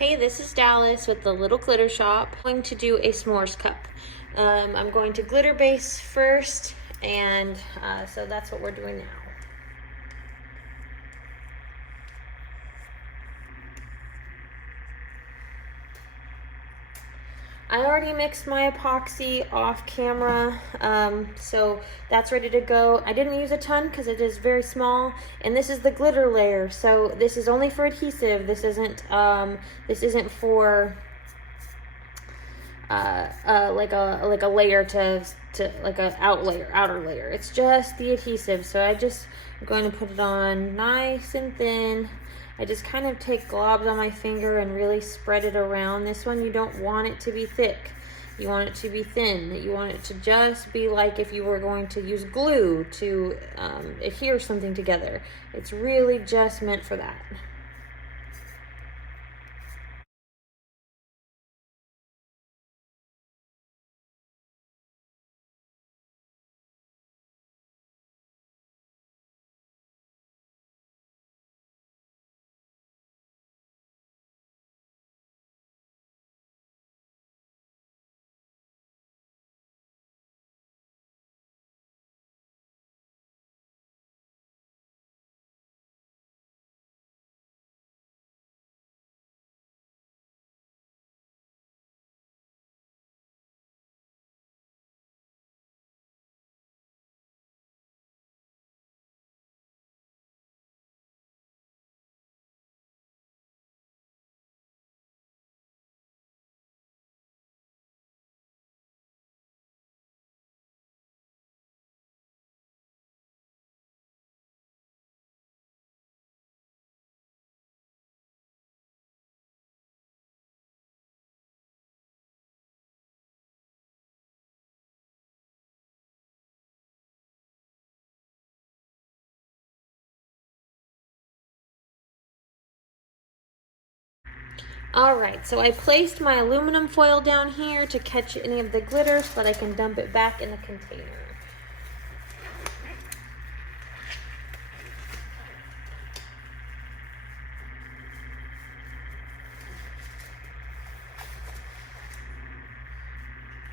Hey, this is Dallas with the Little Glitter Shop. I'm going to do a s'mores cup. I'm going to glitter base first, and so that's what we're doing now. I already mixed my epoxy off camera, so that's ready to go. I didn't use a ton because it is very small, and this is the glitter layer. So this is only for adhesive. This isn't for like a layer to like a outer layer. It's just the adhesive. So I'm going to put it on nice and thin. I just kind of take globs on my finger and really spread it around. This one, you don't want it to be thick. You want it to be thin. You want it to just be like if you were going to use glue to adhere something together. It's really just meant for that. All right, so I placed my aluminum foil down here to catch any of the glitter so that I can dump it back in the container.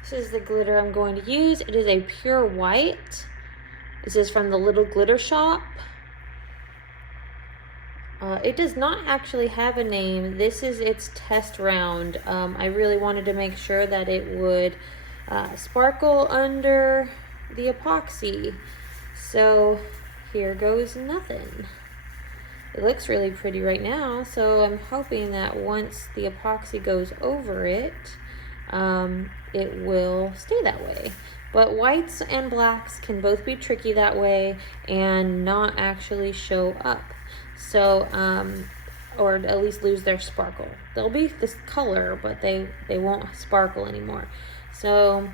This is the glitter I'm going to use. It is a pure white. This is from the Little Glitter Shop. It does not actually have a name. This is its test round. I really wanted to make sure that it would sparkle under the epoxy. So here goes nothing. It looks really pretty right now, so I'm hoping that once the epoxy goes over it, it will stay that way. But whites and blacks can both be tricky that way and not actually show up. So, or at least lose their sparkle. They'll be this color, but they won't sparkle anymore. So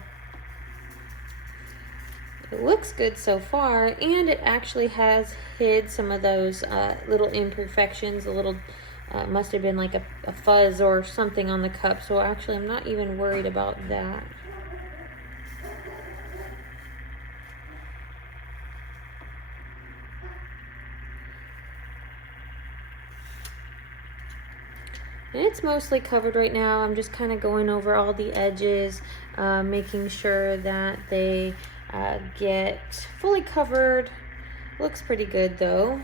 it looks good so far, and it actually has hid some of those little imperfections. A little must have been like a fuzz or something on the cup. So actually, I'm not even worried about that. And it's mostly covered right now. I'm just kind of going over all the edges, making sure that they get fully covered. Looks pretty good though.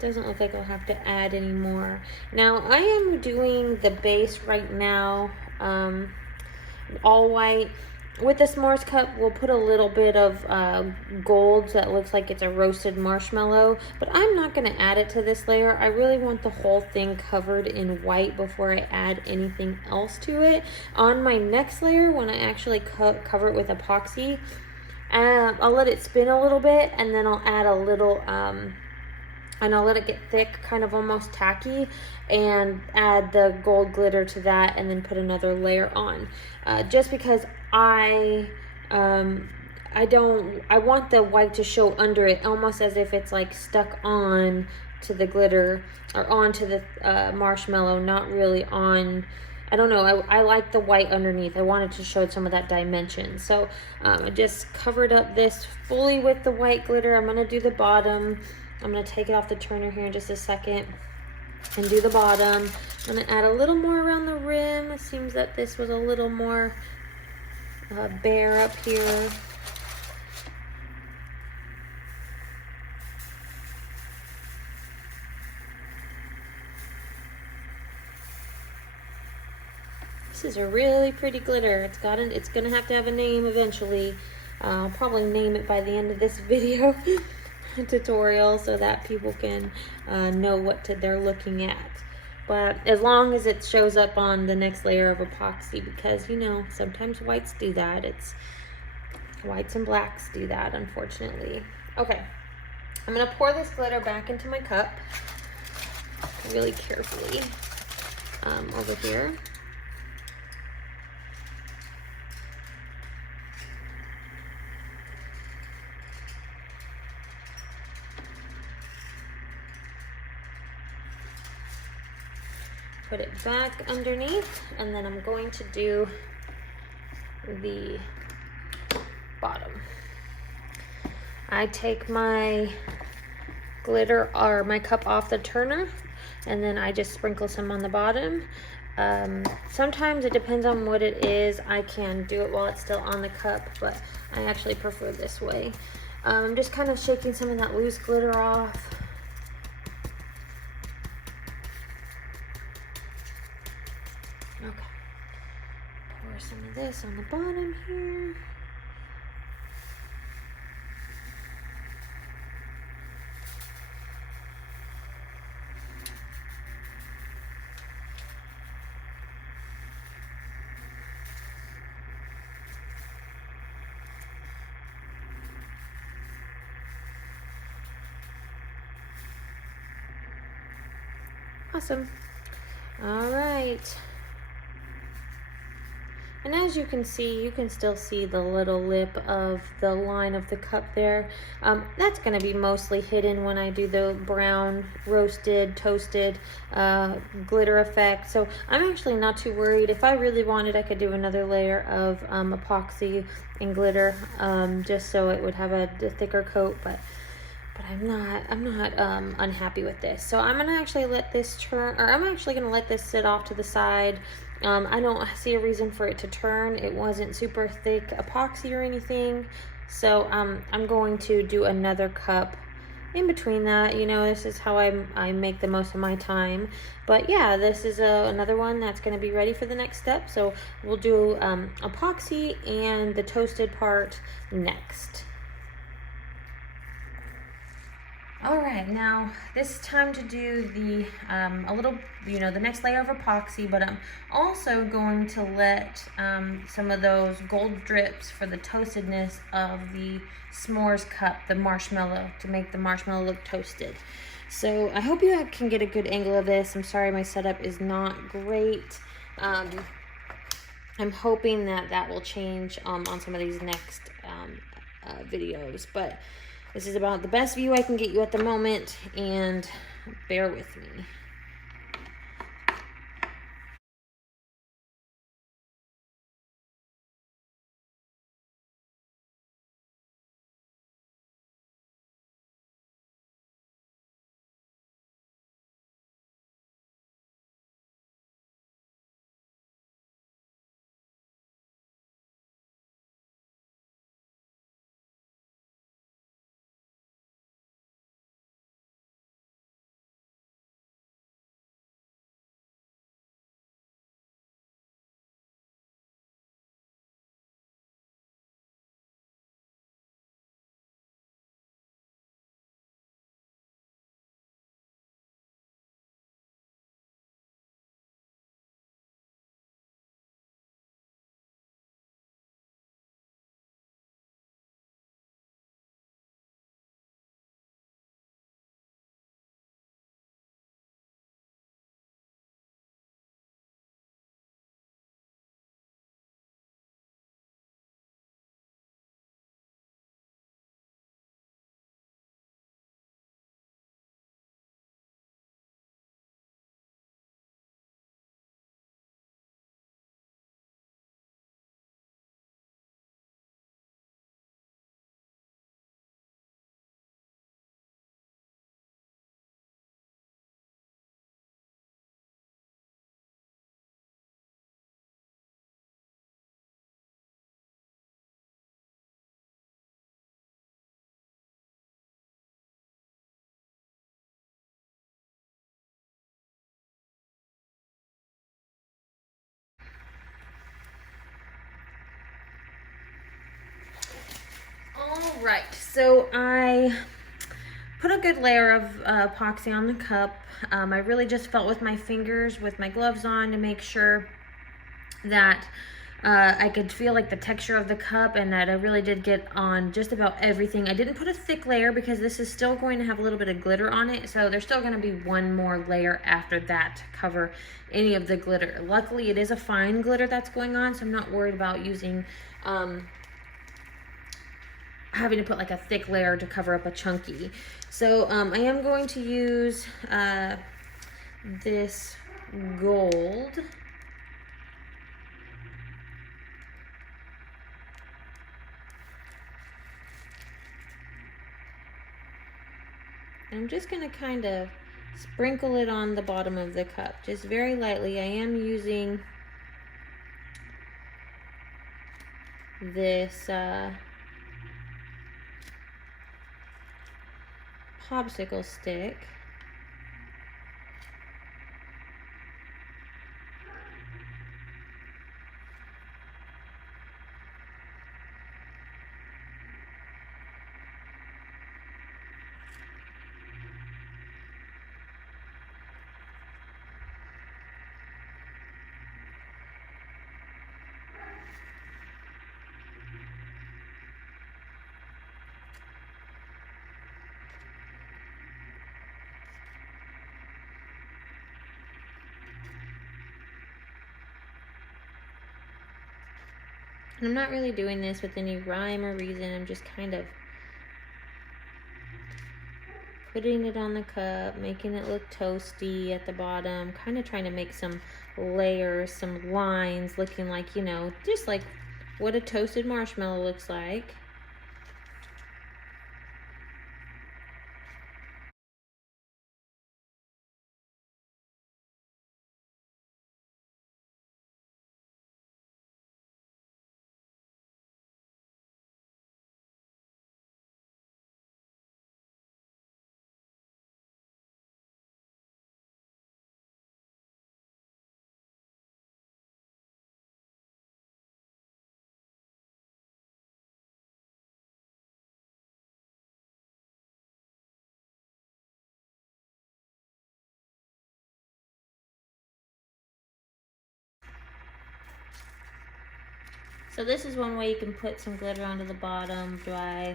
Doesn't look like I'll have to add any more. Now I am doing the base right now, all white. With the s'mores cup, we'll put a little bit of gold that looks like it's a roasted marshmallow, but I'm not going to add it to this layer. I really want the whole thing covered in white before I add anything else to it. On my next layer, when I actually cover it with epoxy, I'll let it spin a little bit, and then I'll add a little, and I'll let it get thick, kind of almost tacky, and add the gold glitter to that, and then put another layer on. Just because I want the white to show under it, almost as if it's like stuck on to the glitter or onto the marshmallow, not really on I don't know, I like the white underneath. I wanted to show some of that dimension. So I just covered up this fully with the white glitter. I'm gonna do the bottom. I'm gonna take it off the turner here in just a second and do the bottom. I'm gonna add a little more around the rim. It seems that this was a little more bare up here. This is a really pretty glitter. It's gonna have to have a name eventually. I'll probably name it by the end of this video tutorial so that people can know what they're looking at. But as long as it shows up on the next layer of epoxy, because you know, sometimes whites do that. It's whites and blacks do that, unfortunately. Okay, I'm gonna pour this glitter back into my cup really carefully over here. Put it back underneath, and then I'm going to do the bottom. I take my glitter or my cup off the turner, and then I just sprinkle some on the bottom. Sometimes it depends on what it is. I can do it while it's still on the cup, but I actually prefer this way. I'm just kind of shaking some of that loose glitter off. Okay, pour some of this on the bottom here. Awesome. All right. And as you can see, you can still see the little lip of the line of the cup there. That's going to be mostly hidden when I do the brown, roasted, toasted glitter effect. So I'm actually not too worried. If I really wanted, I could do another layer of epoxy and glitter just so it would have a thicker coat. But I'm not unhappy with this. So I'm gonna actually let this turn, or I'm actually gonna let this sit off to the side. I don't see a reason for it to turn. It wasn't super thick epoxy or anything. So I'm going to do another cup in between that. You know, this is how I make the most of my time. But yeah, this is another one that's gonna be ready for the next step. So we'll do epoxy and the toasted part next. All right, now this is time to do the the next layer of epoxy, but I'm also going to let some of those gold drips for the toastedness of the s'mores cup, the marshmallow, to make the marshmallow look toasted. So I hope you can get a good angle of this. I'm sorry my setup is not great. I'm hoping that will change on some of these next videos, but this is about the best view I can get you at the moment, and bear with me. right, so I put a good layer of epoxy on the cup. I really just felt with my fingers, with my gloves on, to make sure that I could feel like the texture of the cup, and that I really did get on just about everything. I didn't put a thick layer because this is still going to have a little bit of glitter on it, so there's still going to be one more layer after that to cover any of the glitter. Luckily, it is a fine glitter that's going on, so I'm not worried about using having to put like a thick layer to cover up a chunky. So I am going to use this gold. I'm just going to kind of sprinkle it on the bottom of the cup, just very lightly. I am using this popsicle stick. And I'm not really doing this with any rhyme or reason. I'm just kind of putting it on the cup, making it look toasty at the bottom, kind of trying to make some layers, some lines, looking like, you know, just like what a toasted marshmallow looks like. So this is one way you can put some glitter onto the bottom by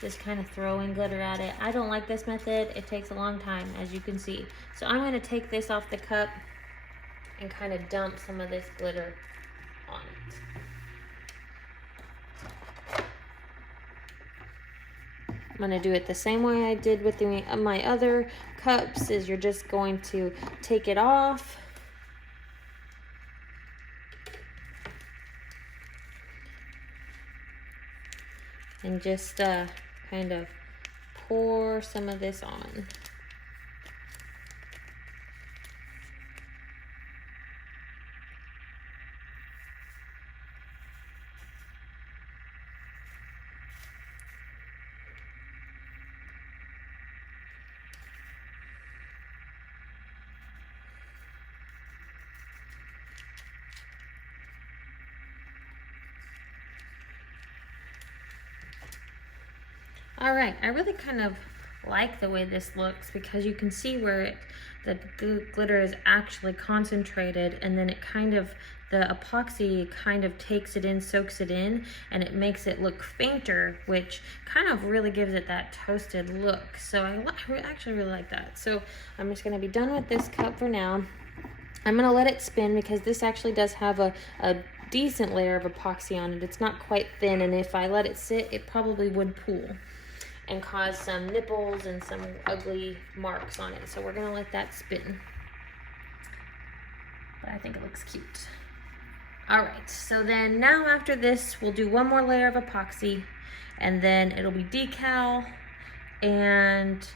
just kind of throwing glitter at it. I don't like this method. It takes a long time, as you can see. So I'm going to take this off the cup and kind of dump some of this glitter on it. I'm going to do it the same way I did with my other cups, is you're just going to take it off. And just kind of pour some of this on. All right, I really kind of like the way this looks, because you can see where the glitter is actually concentrated, and then it kind of, the epoxy kind of takes it in, soaks it in, and it makes it look fainter, which kind of really gives it that toasted look. So I actually really like that. So I'm just going to be done with this cup for now. I'm going to let it spin, because this actually does have a decent layer of epoxy on it. It's not quite thin, and if I let it sit, it probably would pool and cause some nipples and some ugly marks on it. So we're gonna let that spin. But I think it looks cute. All right, so then now after this, we'll do one more layer of epoxy, and then it'll be decal and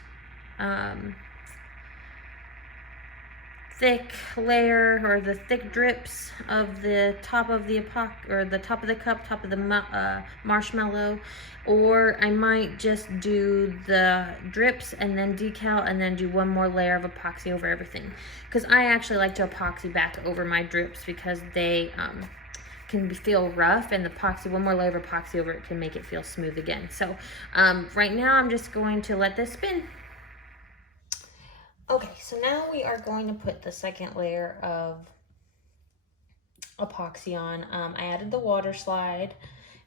thick layer, or the thick drips of the top of the epoxy, or the top of the cup, top of the marshmallow. Or I might just do the drips and then decal, and then do one more layer of epoxy over everything, because I actually like to epoxy back over my drips, because they can feel rough, and the epoxy, one more layer of epoxy over it can make it feel smooth again. So right now I'm just going to let this spin. Okay, so now we are going to put the second layer of epoxy on. I added the water slide,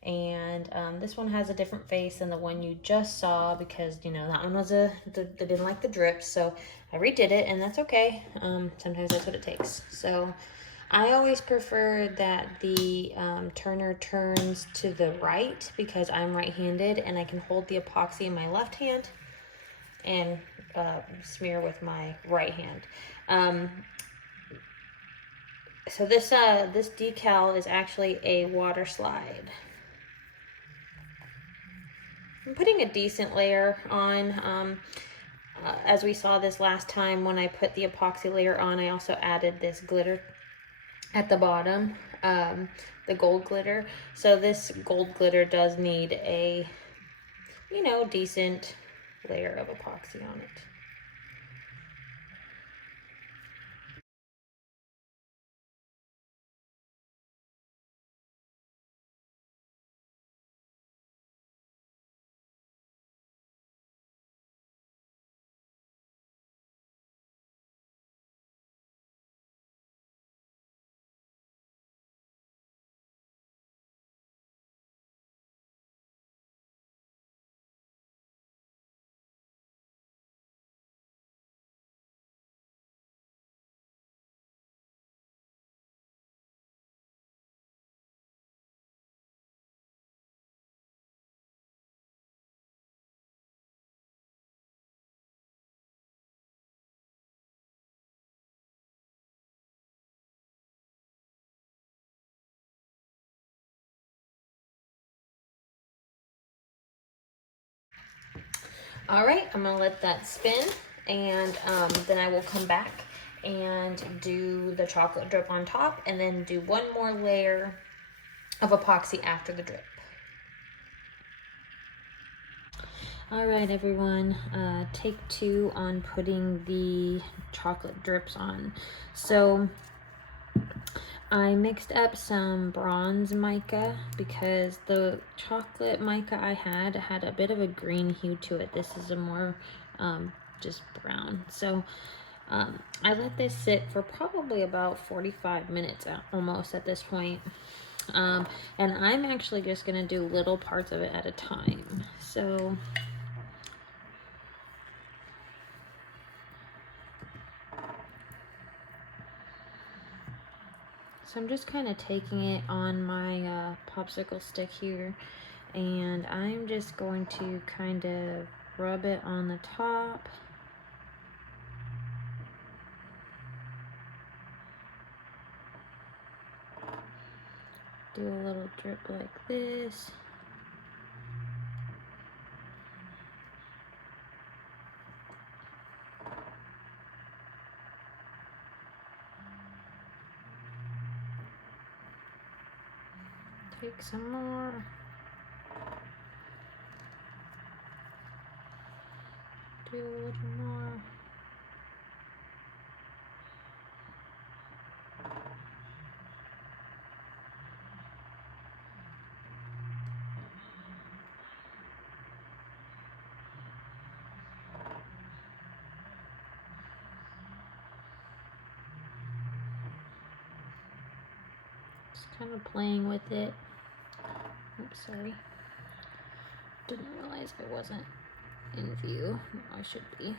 and this one has a different face than the one you just saw because, you know, that one was they didn't like the drips, so I redid it, and that's okay. Sometimes that's what it takes. So I always prefer that the turner turns to the right because I'm right-handed and I can hold the epoxy in my left hand and smear with my right hand. So this decal is actually a water slide. I'm putting a decent layer on. As we saw this last time when I put the epoxy layer on, I also added this glitter at the bottom, the gold glitter. So this gold glitter does need a, you know, decent layer of epoxy on it. All right, I'm gonna let that spin, and then I will come back and do the chocolate drip on top, and then do one more layer of epoxy after the drip. All right, everyone, take 2 on putting the chocolate drips on. So I mixed up some bronze mica because the chocolate mica I had a bit of a green hue to it. This is a more just brown. So I let this sit for probably about 45 minutes almost at this point. And I'm actually just gonna do little parts of it at a time. So I'm just kind of taking it on my popsicle stick here, and I'm just going to kind of rub it on the top. Do a little drip like this. Take some more. Do a little more. Just kind of playing with it. Oops, sorry. Didn't realize I wasn't in view. No, I should be.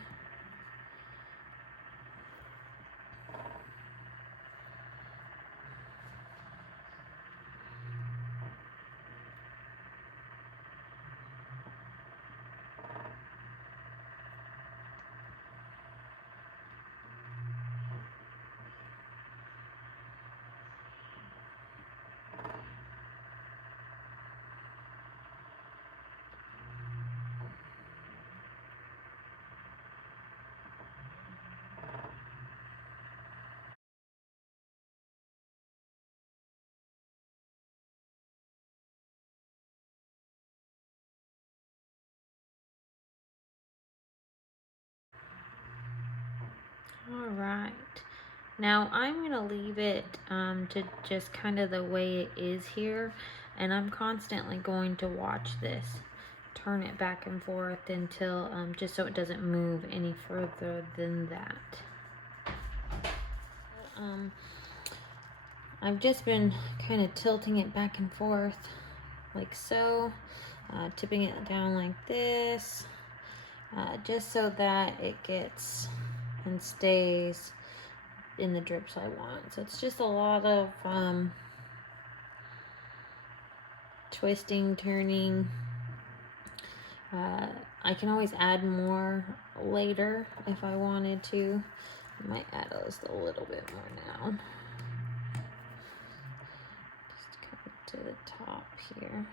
All right. Now I'm gonna leave it to just kind of the way it is here, and I'm constantly going to watch this, turn it back and forth until just so it doesn't move any further than that. I've just been kind of tilting it back and forth like so, tipping it down like this, just so that it gets and stays in the drips I want. So it's just a lot of twisting, turning. I can always add more later if I wanted to. I might add just a little bit more now. Just come to the top here.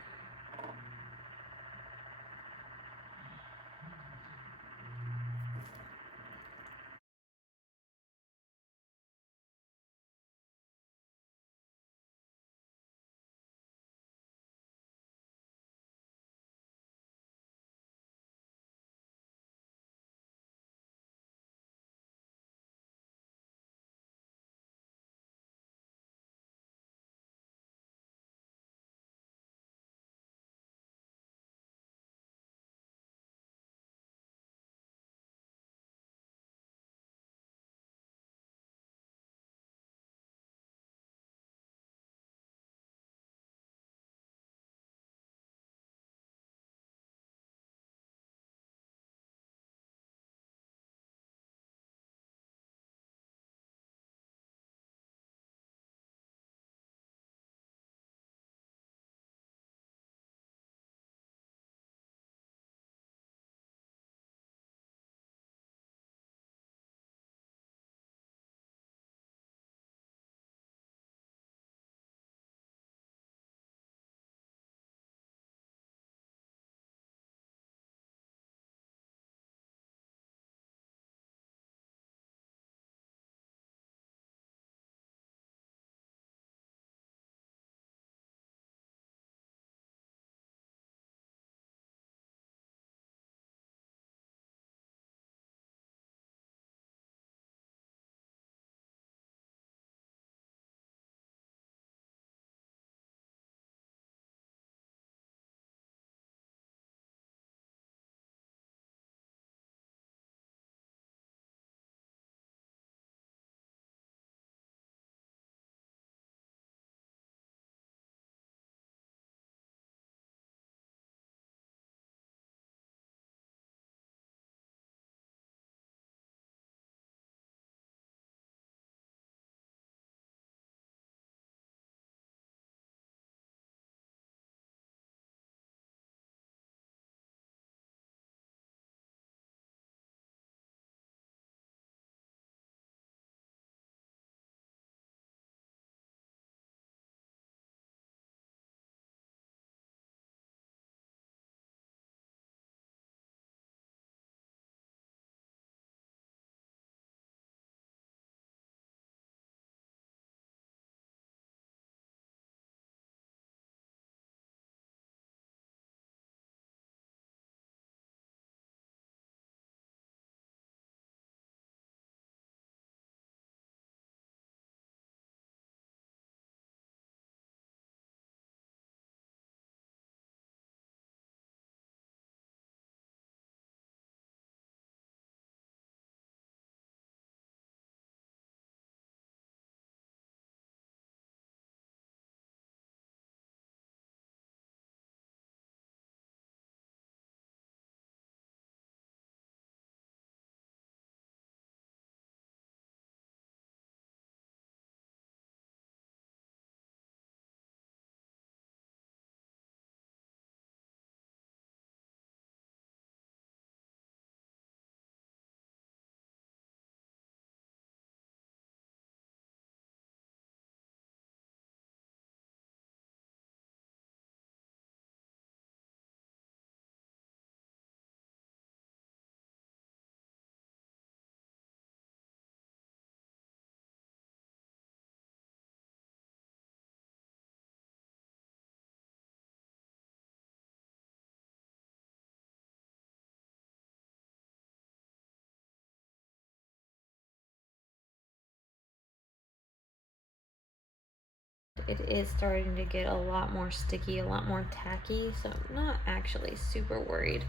it is starting to get a lot more sticky, a lot more tacky, so I'm not actually super worried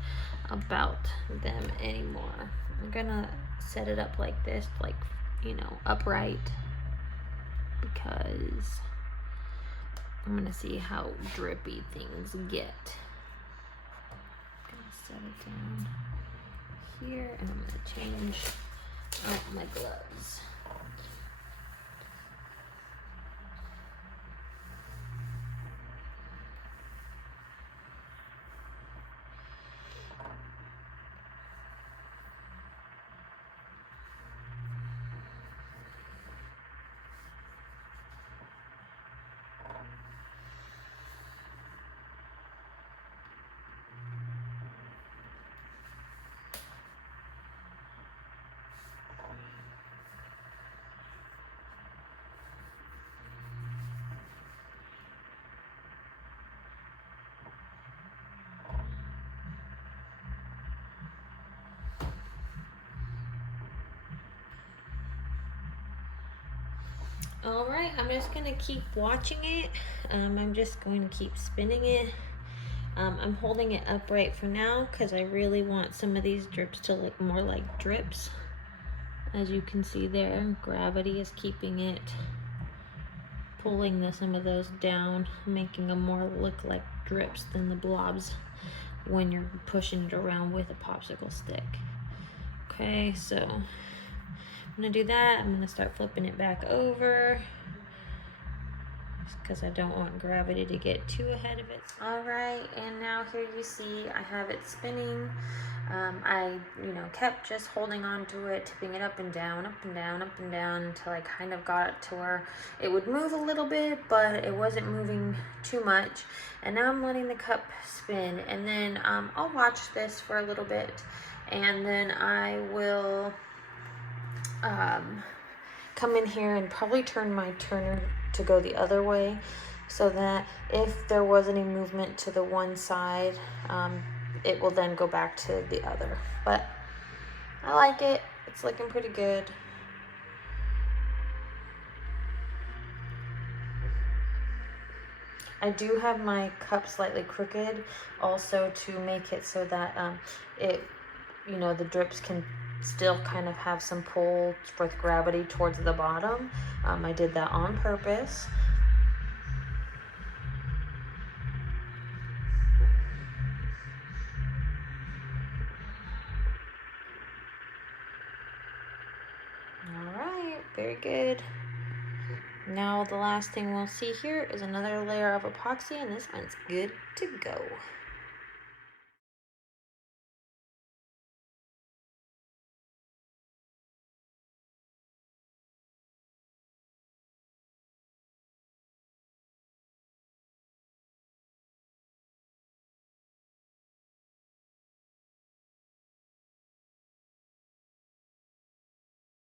about them anymore. I'm gonna set it up like this, like, you know, upright, because I'm gonna see how drippy things get. I'm gonna set it down here, and I'm gonna change out my gloves. All right, I'm just gonna keep watching it. I'm just going to keep spinning it. I'm holding it upright for now because I really want some of these drips to look more like drips. As you can see there, gravity is keeping it, pulling some of those down, making them more look like drips than the blobs when you're pushing it around with a popsicle stick. Okay, so I'm gonna do that. I'm gonna start flipping it back over because I don't want gravity to get too ahead of it. All right, and now here you see I have it spinning. I, kept just holding on to it, tipping it up and down, up and down, up and down until I kind of got it to where it would move a little bit, but it wasn't moving too much. And now I'm letting the cup spin, and then I'll watch this for a little bit, and then I will come in here and probably turn my turner to go the other way so that if there was any movement to the one side, it will then go back to the other. But I like it. It's looking pretty good. I do have my cup slightly crooked also to make it so that the drips can still kind of have some pull with gravity towards the bottom. I did that on purpose. All right, very good. Now the last thing we'll see here is another layer of epoxy, and this one's good to go.